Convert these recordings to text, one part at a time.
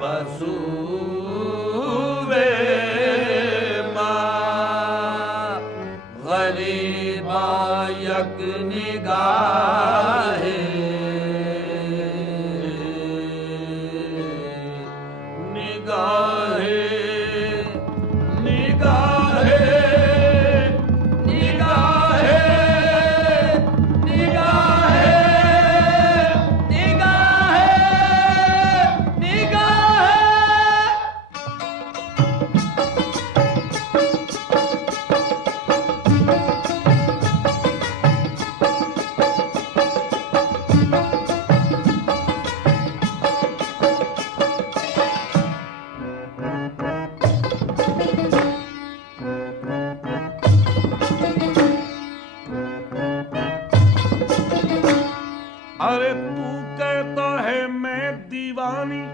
बसूरे माँ गरीबा यक निगाहे निगाहे निगाहे निगाहे निगाहे निगाहे निगाहे। अरे तू कहता है मैं दीवानी,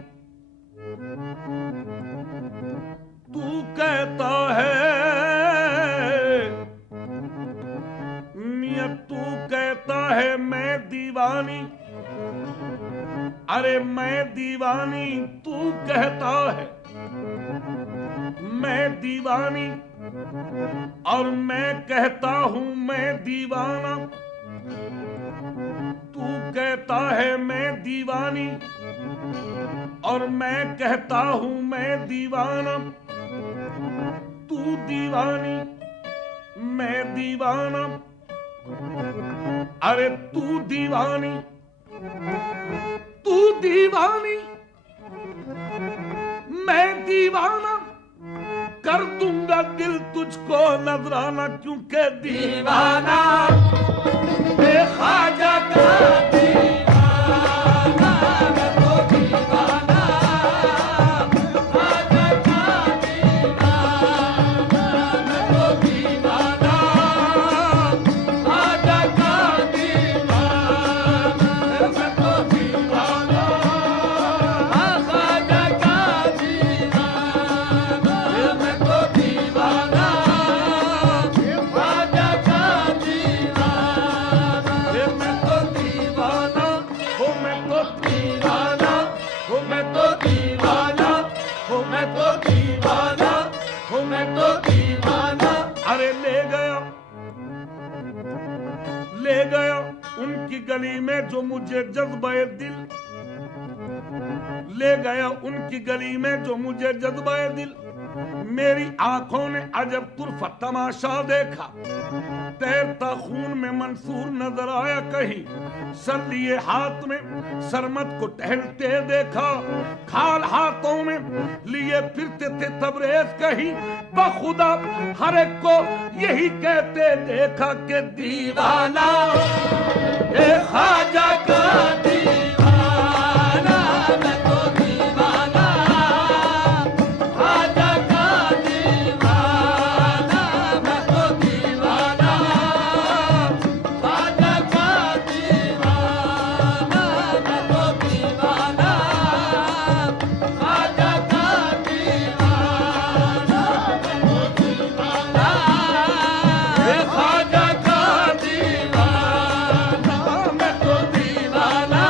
तू कहता है मियां, तू कहता है मैं दीवानी। अरे मैं दीवानी, तू कहता है मैं दीवानी, और मैं कहता हूं मैं दीवाना। तू कहता है मैं दीवानी, और मैं कहता हूं मैं दीवाना। तू दीवानी, मैं दीवाना। अरे तू दीवानी, तू दीवानी, मैं दीवाना। कर दूंगा दिल तुझको नजराना, क्योंकि दीवाना ख्वाजा का दीवाना, मैं तो दीवाना ख्वाजा का दीवाना, मैं तो दीवाना ख्वाजा का दीवाना, मैं तो दीवाना ख्वाजा का दीवाना, मैं तो दीवाना ख्वाजा का दीवाना, मैं तो दीवाना हो, मैं तो दीवाना हो, मैं तो दीवाना हो, मैं तो दीवाना हो, मैं तो दीवाना। अरे ले गया उनकी गली में जो मुझे जज्बे दिल, ले गया उनकी गली में जो मुझे जज्बे दिल। मेरी आंखों ने अजब तुर्फा तमाशा देखा, तैरता खून में मंसूर नजर आया कहीं। सर लिए हाथ में सरमत को टहलते देखा, खाल हाथों में लिए फिरते थे तबरेज कहीं। बखुदा हर एक को यही कहते देखा कि दीवाना ए ख्वाजा का दीवाना, मैं तो दीवाना ख्वाजा का दीवाना, मैं तो दीवाना ख्वाजा का दीवाना, मैं तो दीवाना ख्वाजा का दीवाना, मैं तो दीवाना ए ख्वाजा का दीवाना, मैं तो दीवाना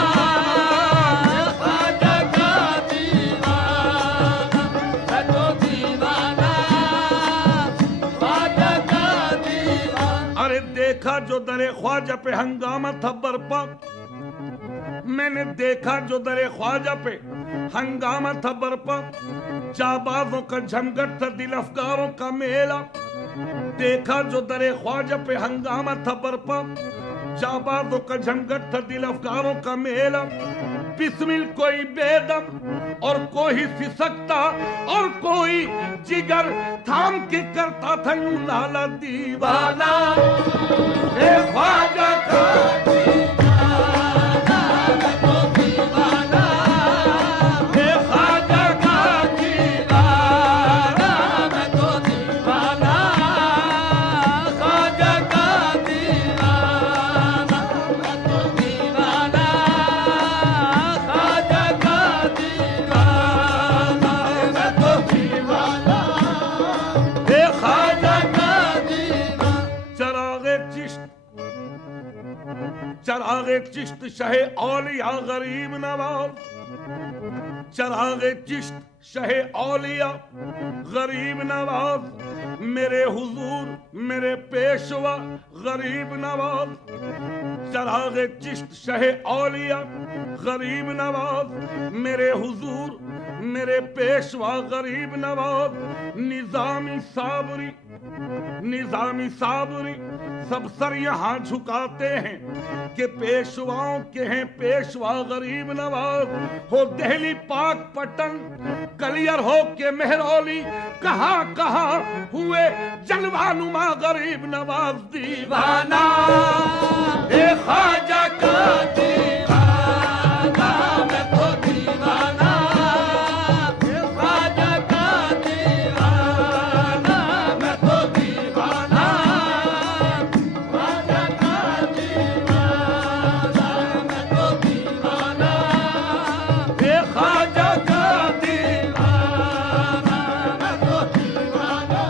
ख्वाजा का दीवाना, मैं तो दीवाना ख्वाजा का दीवाना। अरे देखा जो दरे ख्वाजा पे हंगामा था बरपा, मैंने देखा जो दरे ख्वाजा पे हंगामा था बरपा। जाबाजों का झमघट था, दिल अफगारों का मेला। देखा जो दरे ख्वाजा पे हंगामा था बरपा, जाबाजों का झमघट था, दिल अफगारों का मेला। बिस्मिल कोई बेदम और कोई सिसकता, और कोई जिगर थाम के करता था यूं नाला दीवाना ए ख्वाजा का दीवाना, मैं तो दीवाना ए ख्वाजा का दीवाना, मैं तो दीवाना ख्वाजा का दीवाना, मैं तो दीवाना ख्वाजा का दीवाना, मैं तो दीवाना ए ख्वाजा का दीवाना। चरागे चिश्त शहे औलिया गरीब नवाज, चरागे चिश्त शहे औलिया गरीब नवाज मेरे हुजूर मेरे पेशवा गरीब नवाज। चरागे चिश्त शहे औलिया गरीब नवाज मेरे हुजूर मेरे पेशवा गरीब नवाज। निजामी साबरी सब सर यहाँ झुकाते हैं कि पेशवाओं के हैं पेशवा गरीब नवाज। हो दिल्ली पाक पटन कलियर हो के मेहरौली कहाँ कहाँ हुए जलवानुमा गरीब नवाज दीवाना। ए ख्वाजा का दीवाना मैं तो दीवाना। ए ख्वाजा का दीवाना मैं तो दीवाना। ख्वाजा का दीवाना मैं तो दीवाना। ए ख्वाजा का दीवाना मैं तो दीवाना।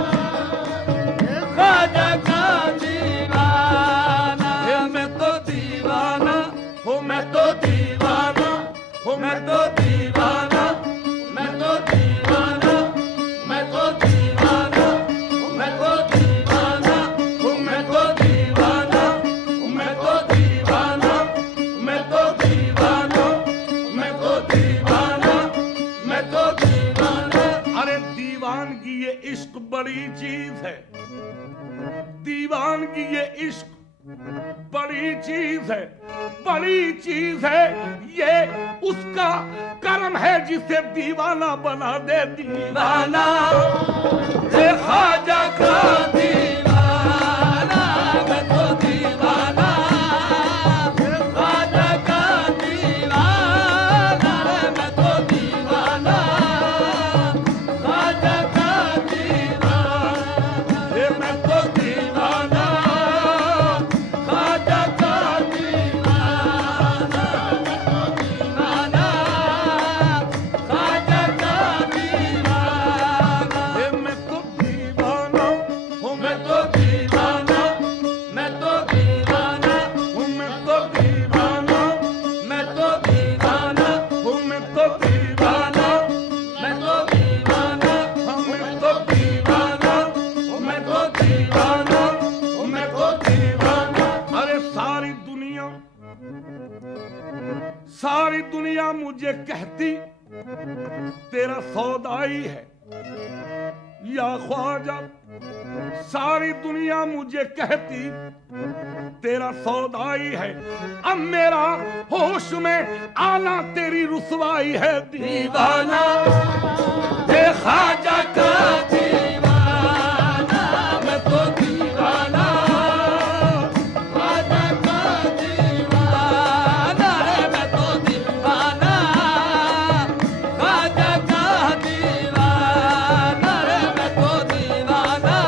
ए ख्वाजा का दीवाना मैं तो दीवाना। हो मैं तो दीवाना। हो मैं तो दीवाना। मैं तो दीवाना। मैं तो दीवाना। मैं तो दीवाना। हो मैं तो दीवाना। मैं तो दीवाना। मैं तो दीवाना। मैं तो दीवाना। मैं तो दीवाना। अरे दीवानगी ये इश्क बड़ी चीज है। दीवानगी ये इश्क बड़ी चीज है। बड़ी चीज है ये उसका कर्म है जिसे दीवाना बना दे दीवाना। ए ख्वाजा का दीवाना मैं तो दीवाना। ए ख्वाजा का दीवाना मैं तो दीवाना। ख्वाजा का दीवाना ए मैं तो दीवाना। ख्वाजा का दीवाना मैं तो दीवाना। ख्वाजा का दीवाना ए मैं तो दीवाना। हो मैं तो दीवाना। मैं तो दीवाना। हो मैं तो दीवाना। मैं तो दीवाना। हो मैं तो दीवाना। मैं तो दीवाना। हो मैं तो दीवाना। हो मैं तो दीवाना। हो मैं तो दीवाना। अरे सारी दुनिया मुझे कहती तेरा सौदाई है या ख्वाजा। सारी दुनिया मुझे कहती तेरा सौदाई है। अब मेरा होश में आना तेरी रुसवाई है दीवाना। ए ख्वाजा का दीवाना मैं तो दीवाना। ख्वाजा का दीवाना मैं तो दीवाना। ख्वाजा का दीवाना मैं तो दीवाना।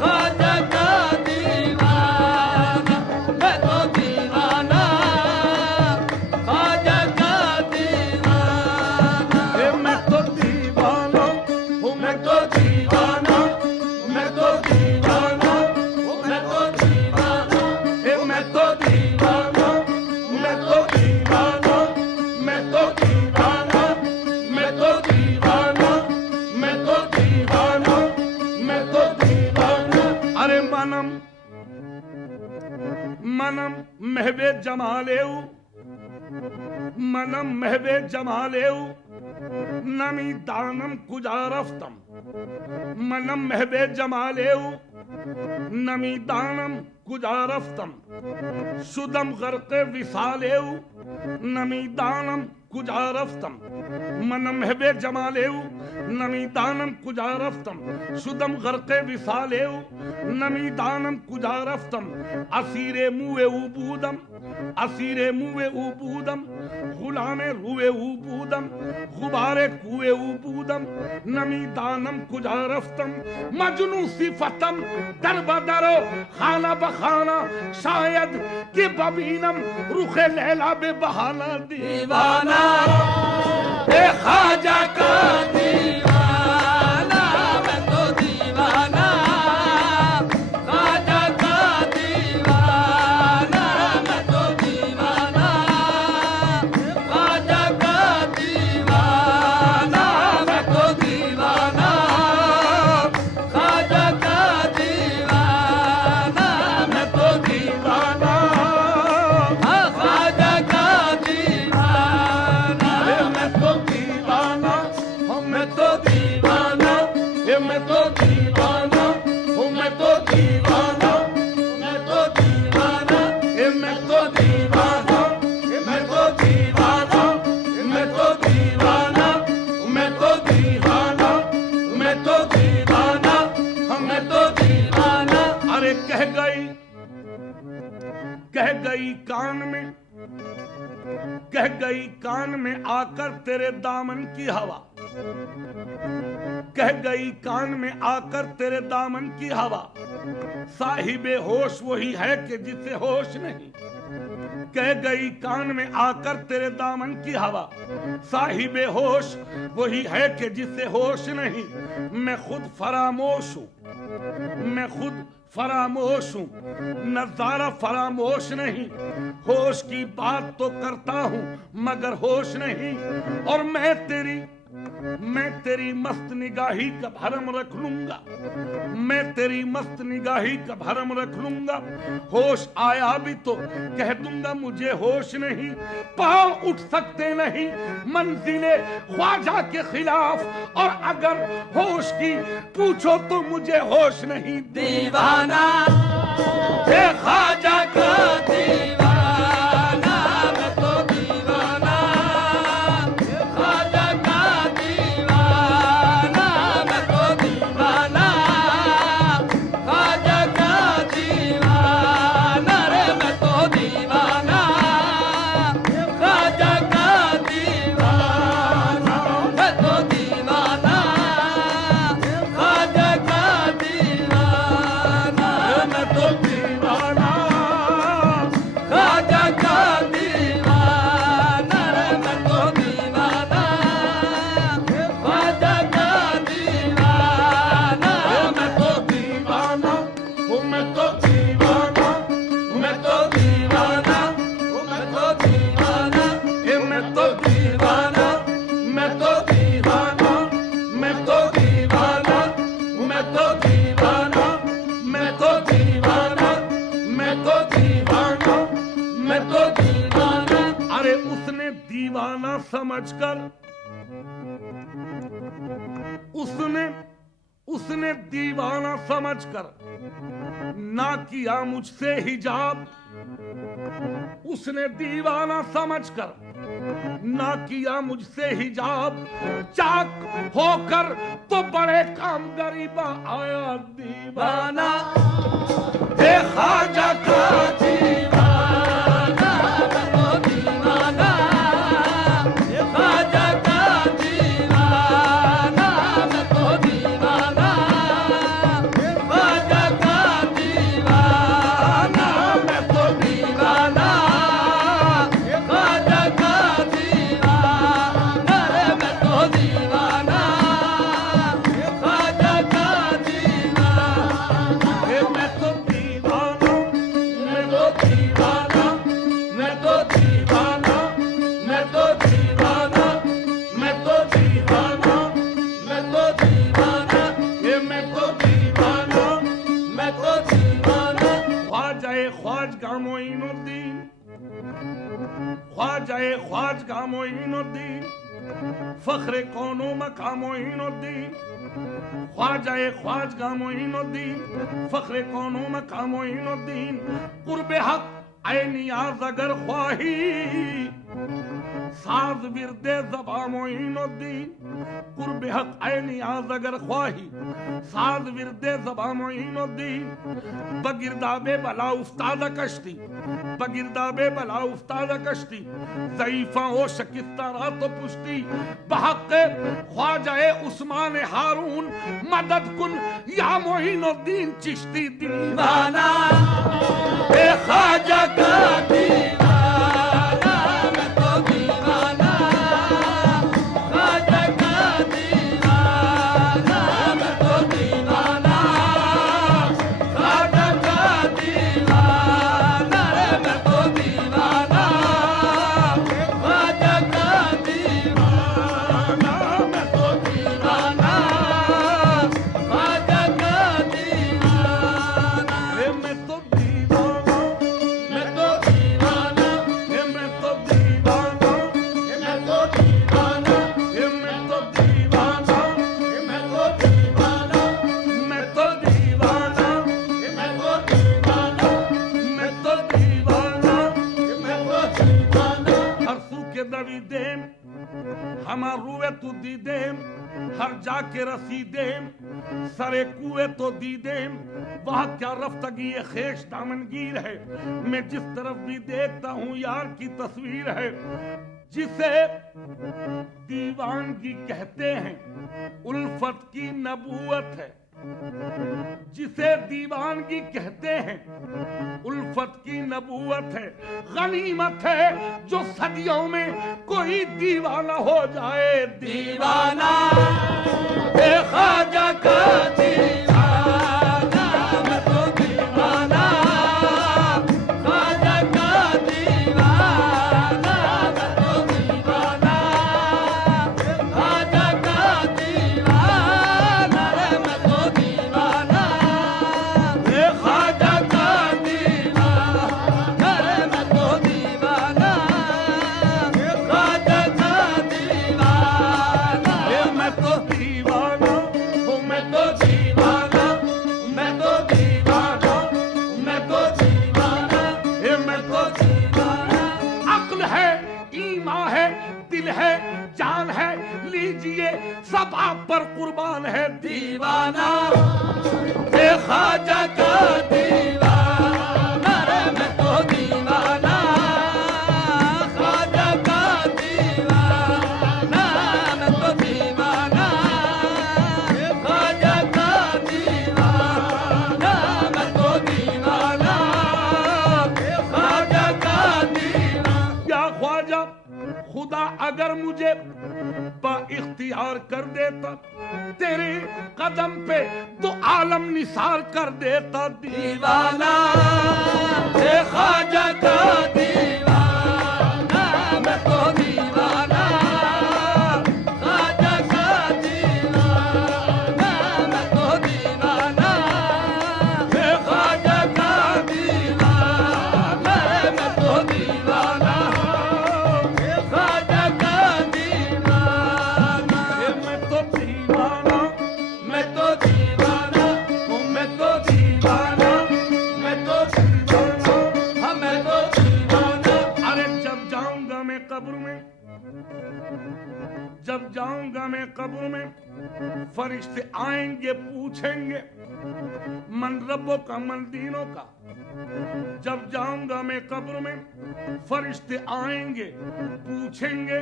ख्वाजा का दीवाना मैं तो दीवाना। ख्वाजा का दीवाना ए मैं तो दीवाना। हो मैं तो दीवाना। मैं तो दीवाना। हो मैं तो दीवाना। ए मैं तो दीवाना। मैं तो दीवाना। मैं तो दीवाना। मैं तो दीवाना। मैं तो दीवाना। मैं तो दीवाना। अरे मनम महबे जमालेऊ मनम महबे जमालेऊ नमी दानम कुजा रफ्तम। मनम महबे जमालेऊ नमी दानम कुजा रफ्तम। शुदम गर्के विसालेऊ नमी दानम कुजा रफ्तम। मनम महबे जमालेऊ नमी दानम कुजा रफ्तम। शुदम गर्के विसालेऊ नमी दानम कुजा रफ्तम। असीरे मुए उबूदम। असीरे मुए उबूदम। गुलामे रुए उबूदम। गुबारे कुए उबूदम। नमी दानम कुजा रफ्तम। मजनू सिफतम दर बदरो खाना बखाना। शायद कि बबीनम रुखे लैला बे बहाना दीवाना। ए ख्वाजा का दीवाना मैं तो दीवाना। ख्वाजा का दीवाना मैं तो दीवाना। ख्वाजा का दीवाना कह गई कान में आकर तेरे दामन की हवा, कह गई कान में आकर तेरे दामन की हवा, साहिबे होश वही है कि जिसे होश नहीं। कह गई कान में आकर तेरे दामन की हवा, साहिबे होश वही है कि जिसे होश नहीं। मैं खुद फरामोश हूँ, मैं खुद फरामोश हूँ, नजारा फरामोश नहीं। होश की बात तो करता हूँ मगर होश नहीं। और मैं तेरी मस्त निगाही का भरम रख लूंगा, मैं तेरी मस्त निगाही का भरम रख लूंगा। होश आया भी तो कह दूंगा मुझे होश नहीं। पांव उठ सकते नहीं मंजिले ख्वाजा के खिलाफ, और अगर होश की पूछो तो मुझे होश नहीं। दीवाना है ख्वाजा का दीवाना, मैं तो दीवाना, ख्वाजा का दीवाना, मैं तो दीवाना, ख्वाजा का दीवाना रे, मैं तो दीवाना, ख्वाजा का दीवाना, मैं तो दीवाना, ख्वाजा का दीवाना, मैं तो दीवाना, ख्वाजा का दीवाना रे, मैं तो दीवाना, ख्वाजा का दीवाना, मैं तो दीवाना, मैं तो दीवाना, मैं तो दीवाना, मैं तो दीवाना, मैं तो दीवाना, मैं तो दीवाना, मैं तो दीवाना, मैं तो दीवाना, मैं तो दीवाना, मैं तो दीवाना, मैं तो दीवाना। अरे उसने दीवाना समझकर, उसने दीवाना समझकर ना किया मुझसे हिजाब, उसने दीवाना समझकर ना किया मुझसे हिजाब। चाक होकर तो बड़े काम गरीबा आया दीवाना, हे ख्वाजा का दीवाना, मैं तो दीवाना, ख्वाजा का दीवाना, मैं तो दीवाना, ख्वाजा का दीवाना, मैं तो दीवाना, ख्वाजा का दीवाना रे, मैं तो दीवाना, ख्वाजा का दीवाना, मैं तो दीवाना, मैं तो दीवाना, मैं तो दीवाना, मैं तो दीवाना, मैं तो दीवाना, मैं तो दीवाना, ये मैं तो दीवाना। मैं तो दीवाना, ख्वाजाए ख्वाजगा मोइनुद्दीन, ख्वाजाए ख्वाजगा मोइनुद्दीन, फख्रे कौनो मका मोइनुद्दीन, ख्वाजाए ख्वाजगा मोइनुद्दीन, फख्रे कौनो मका मोइनुद्दीन। कुर्बे हक ऐ नियाज अगर ख्वाही, साज विरदे ज़बा मोइनुद्दीन। कुर्बे हक ऐ नियाज अगर ख्वाही, साज विरदे ज़बा मोइनुद्दीन। बगिरदाबे बला उस्ताद कश्ती, बगिरदाबे बला उस्ताद कश्ती, ज़ईफ़ा ओ शकिस्ता रात पुश्ती। बहक़ ख्वाजाए उस्मान हारून, मदद कुन या मोइनुद्दीन चिश्ती दीवाना, हे ख्वाजा का दीवाना, मैं तो दीवाना, ख्वाजा का दीवाना, मैं तो दीवाना, ख्वाजा का दीवाना रे, मैं तो दीवाना, ख्वाजा का दीवाना, मैं तो दीवाना, ख्वाजा का दीवाना, हे मैं तो दीवाना, मैं तो दीवाना, हे मैं तो दीवाना, मैं तो दीवाना, हे मैं तो दीवाना, मैं तो दीवाना, मैं तो दीवाना, मैं तो दीवाना, मैं तो दीवाना। मैं तो दीवाना, हर सू के दवी देम, हमार रुए तू दी देम, हर जाके रसी देम, सरे कुए तो दी देम। वह क्या रफ्तगी ये खेश दामनगीर है, मैं जिस तरफ भी देखता हूँ यार की तस्वीर है। जिसे दीवानगी कहते हैं उल्फत की नबूवत है, जिसे दीवानगी कहते हैं उल्फत की नबूवत है। गनीमत है जो सदियों में कोई दीवाना हो जाए, दीवाना ख्वाजा का दीवाना, मैं तो दीवाना ख्वाजा का दीवाना, मैं तो दीवाना ख्वाजा का दीवाना, मैं तो दीवाना ख्वाजा का दीवाना, मैं तो दीवाना ख्वाजा का दीवाना, मैं तो दीवाना हूँ, मैं तो दीवाना, मैं तो दीवाना, मैं तो दीवाना, मैं तो दीवाना। अक्ल है, ईमान है, दिल है, जान है, लीजिए सब आप पर कुर्बान है। दीवाना ख्वाजा का दीवाना, मैं तो दीवाना ख्वाजा का दीवाना, मैं तो दीवाना ख्वाजा का दीवाना, मैं तो दीवाना ख्वाजा का दीवाना। या ख्वाजा, खुदा अगर मुझे इख्तियार कर देता, तेरे कदम पे तो आलम निसार कर देता। दीवाना ख्वाजा का दीवाना, मैं तो दीवाना ख्वाजा का दीवाना, मैं तो दीवाना ख्वाजा का दीवाना, मैं तो दीवाना ख्वाजा का दीवाना, मैं तो दीवाना, मैं तो दीवाना, मैं तो दीवाना, मैं तो दीवाना, हाँ मैं तो दीवाना। अरे जब जाऊंगा मैं कब्र में, जब जाऊंगा मैं कब्र में, फरिश्ते आएंगे पूछेंगे मन रब्बों का मन दीनों का। जब जाऊंगा मैं कब्र में, फरिश्ते आएंगे पूछेंगे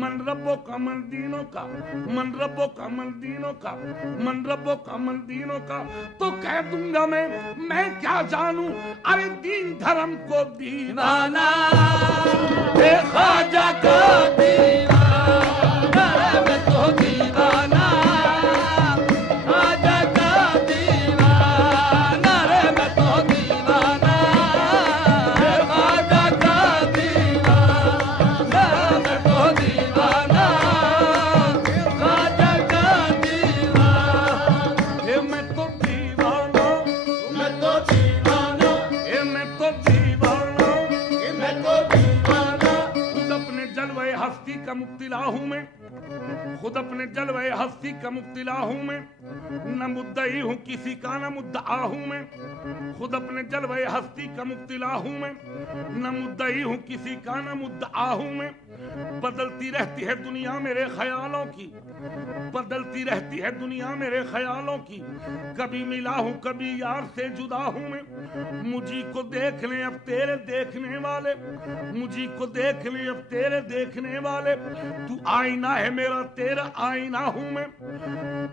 मन रब्बों का मन दीनों का, मन रब्बों का मन दीनों का, मन रब्बों का मन दीनों का। तो कह दूंगा मैं क्या जानूं, अरे दीन धर्म को दीवाना ख्वाजा का दीवाना, मैं तो दीवाना ख्वाजा का दीवाना, मैं तो दीवाना ख्वाजा का दीवाना, मैं तो दीवाना ख्वाजा का दीवाना, मैं तो दीवाना, मैं तो दीवाना, मैं तो दीवाना, मैं तो दीवाना। खुद अपने जलवे हस्ती का मुब्तिला हूं मैं, खुद अपने जलवे हस्ती का मुब्तिला हूं मैं, न मुद्दई हूं किसी का न मुद्दआ हूं मैं। खुद अपने जलवे हस्ती का मुब्तिला हूं मैं, न मुद्दई हूं किसी का न मुद्दआ हूं मैं। बदलती रहती है दुनिया मेरे ख्यालों की, बदलती रहती है दुनिया मेरे ख्यालों की। कभी मिला हूं कभी यार से जुदा हूं मैं। मुझी को देख ले अब तेरे देखने वाले, मुझी को देख ले अब तेरे देखने वाले। तू आईना है मेरा तेरा आईना हूं मैं।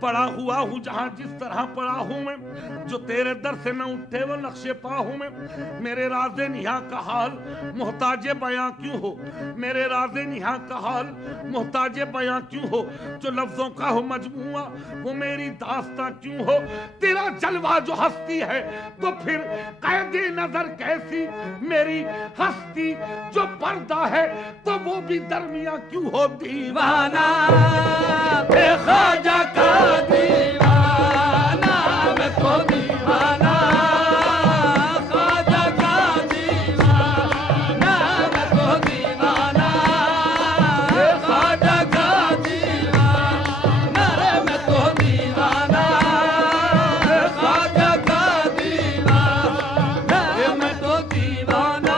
पड़ा हुआ हूं जहां जिस तरह पड़ा हूं मैं, जो तेरे दर से न उठे वो नक्शे पा हूं मैं। मेरे राज़े निहा का हाल मोहताजे बयां क्यों हो, मेरे राज़े निहा का हाल मोहताजे बयां क्यों हो। जो लफ्जों का हो मजमुआ वो मेरी दास्तां क्यों हो। तेरा जलवा जो हस्ती है तो फिर कैदे नजर कैसी मेरी हस्ती। जो पर्दा है तो वो भी दरमिया क्यों हो। दीवाना ख्वाजा का दीवाना, मैं तो दीवाना ख्वाजा का दीवाना, मैं तो दीवाना ख्वाजा का दीवाना, मैं तो दीवाना ख्वाजा का दीवाना, मैं तो दीवाना,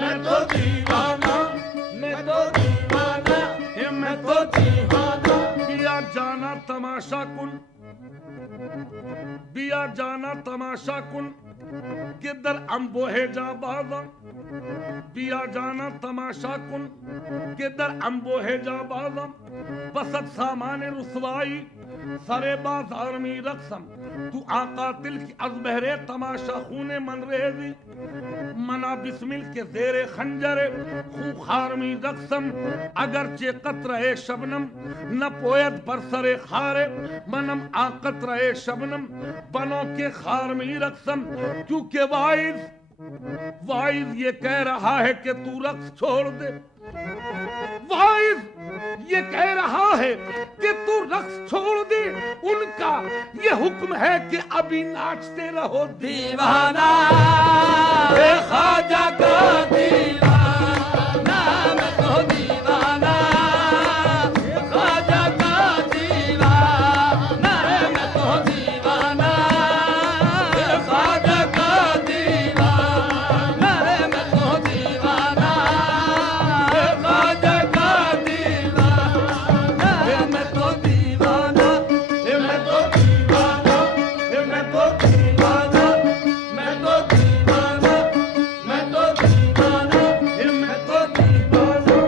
मैं तो दीवाना, मैं तो दीवाना, मैं तो दीवाना। किया जाना तमाशा कुल बिया जाना तमाशा कुन के दर अम्बो है जा बाजा, बिया जाना तमाशा कुन के दर अम्बो है जा बाजा, बसत सामान रुसवाई सरे बाजार में रक्सम, तू आका तिल की अजबहरे तमाशा खूने मन रेजी, मना बिस्मिल के जेरे खंजरे खूखार में रक्सम, अगरचे कतरे शबनम न पोयत बरसरे खारे, मनम आकत रहे शबनम बनों के खार में रक्सम, क्योंकि वाइज ये कह रहा है कि तू रक्स छोड़ दे, वाइज ये कह रहा है कि तू रक्स छोड़ दे, उनका ये हुक्म है कि अभी नाचते रहो दीवाना ख्वाजा का दीवाना, मैं तो दीवाना ख्वाजा का दीवाना, मैं तो दीवाना ख्वाजा का दीवाना, मैं तो दीवाना ख्वाजा का दीवाना, मैं तो दीवाना, मैं तो दीवाना, मैं तो दीवाना, मैं तो दीवाना, मैं तो दीवाना, मैं तो दीवाना,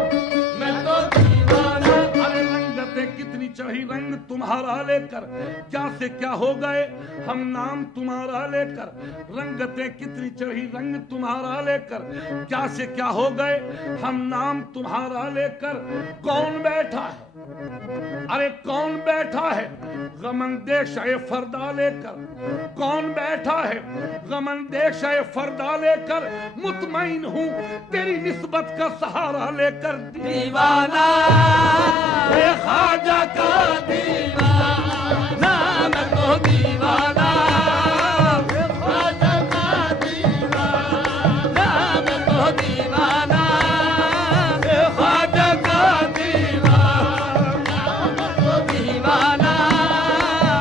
मैं तो दीवाना। अरे रंगतें कितनी चढ़ी रंग तुम्हारा लेकर, क्या से क्या हो गए हम नाम तुम्हारा लेकर, रंगतें कितनी चढ़ी रंग तुम्हारा लेकर, क्या से क्या हो गए हम नाम तुम्हारा लेकर, कौन बैठा है अरे कौन बैठा है गमंदेश फरदा लेकर, कौन बैठा है गमंदेश फरदा लेकर, मुतमईन हूँ तेरी निस्बत का सहारा लेकर, दीवाना ख्वाजा का दीवाना, मैं तो दीवाना ख्वाजा का दीवाना, मैं तो दीवाना ख्वाजा का दीवाना, मैं तो दीवाना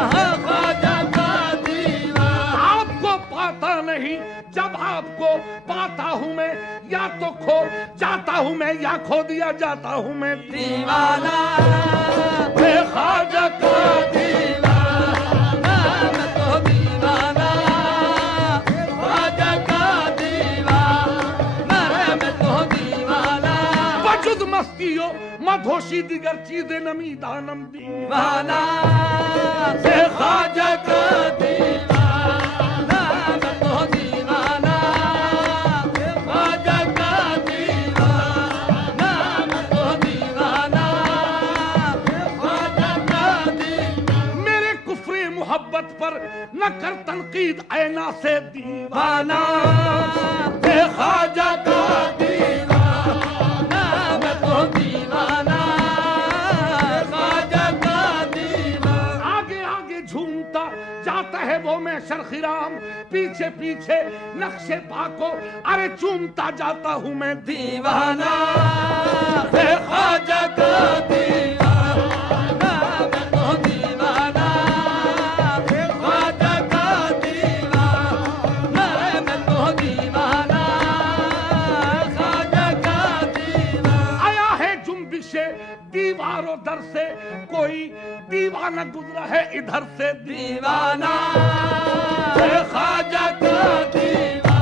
ख्वाजा का दीवाना। आपको पाता नहीं जब आपको पाता हूँ मैं, या तो खो जाता हूँ मैं या खो दिया जाता हूँ मैं, दीवाना ख्वाजा का दीवाना, मैं तो दीवाना ख्वाजा का दीवाना, मैं तो दीवाना वजुद मस्तियों मधोशी दिगर चीजें नमी दानम दीवाना ख्वाजा का दीवाना, मैं तो दीवाना ख्वाजा का दीवाना, मैं तो दीवाना ख्वाजा का दीवाना। मेरे कुफ्रे मोहब्बत पर न कर तनकीद ऐना से दीवाना, ख्वाजा का दीवाना, मैं तो दीवाना ख्वाजा का दीवाना। आगे आगे झूमता जाता है वो मैं शर्खिराम, पीछे पीछे नक्शे पाको अरे चूमता जाता हूँ मैं, दीवाना ख्वाजा का दीवाना, मैं तो दीवाना ख्वाजा का दीवाना, मैं तो दीवाना ख्वाजा का दीवाना। आया है जुम्बिशे दीवारों दर से, कोई दीवाना गुजरा है इधर से, दीवाना ख्वाजा का दीवाना,